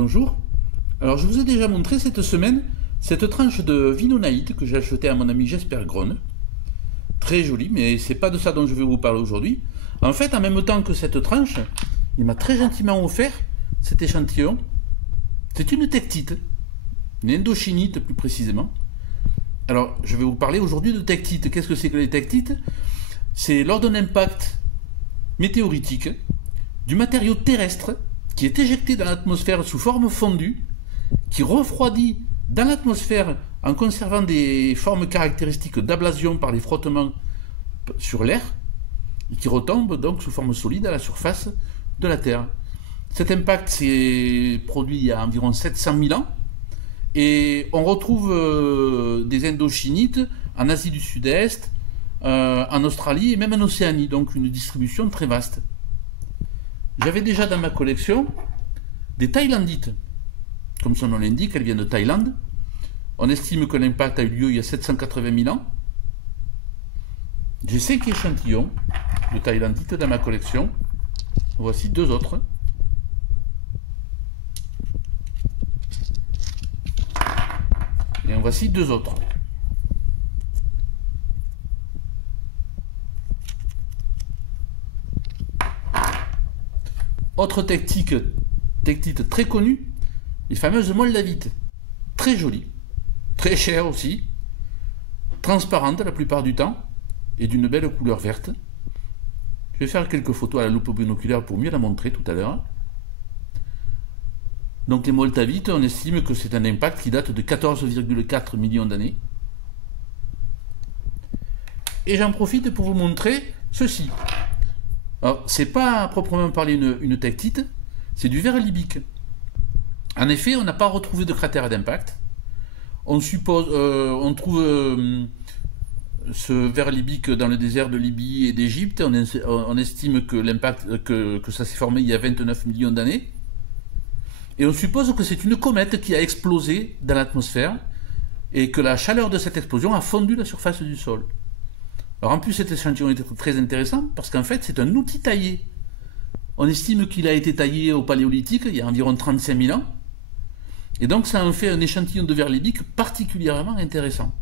Bonjour. Alors je vous ai déjà montré cette semaine cette tranche de vinonite que j'ai achetée à mon ami Jesper Grone. Très jolie, mais c'est pas de ça dont je vais vous parler aujourd'hui. En fait, en même temps que cette tranche, il m'a très gentiment offert cet échantillon. C'est une tektite, une indochinite plus précisément. Alors je vais vous parler aujourd'hui de tektite. Qu'est-ce que c'est que les tektites? C'est lors d'un impact météoritique du matériau terrestre qui est éjecté dans l'atmosphère sous forme fondue, qui refroidit dans l'atmosphère en conservant des formes caractéristiques d'ablasion par les frottements sur l'air, et qui retombe donc sous forme solide à la surface de la Terre. Cet impact s'est produit il y a environ 700 000 ans, et on retrouve des indochinites en Asie du Sud-Est, en Australie et même en Océanie, donc une distribution très vaste. J'avais déjà dans ma collection des thaïlandites. Comme son nom l'indique, elles viennent de Thaïlande. On estime que l'impact a eu lieu il y a 780 000 ans. J'ai 5 échantillons de thaïlandites dans ma collection. Voici 2 autres. Et en voici 2 autres. Autre tektite très connue, les fameuses moldavites. Très jolies, très chères aussi, transparentes la plupart du temps, et d'une belle couleur verte. Je vais faire quelques photos à la loupe binoculaire pour mieux la montrer tout à l'heure. Donc les moldavites, on estime que c'est un impact qui date de 14,4 millions d'années. Et j'en profite pour vous montrer ceci. Alors, c'est pas à proprement parler une tektite, c'est du verre libique. En effet, on n'a pas retrouvé de cratère d'impact. On trouve ce verre libique dans le désert de Libye et d'Égypte. On estime que l'impact que ça s'est formé il y a 29 millions d'années. Et on suppose que c'est une comète qui a explosé dans l'atmosphère et que la chaleur de cette explosion a fondu la surface du sol. Alors en plus, cet échantillon est très intéressant parce qu'en fait, c'est un outil taillé. On estime qu'il a été taillé au Paléolithique, il y a environ 35 000 ans. Et donc ça en fait un échantillon de verre libique particulièrement intéressant.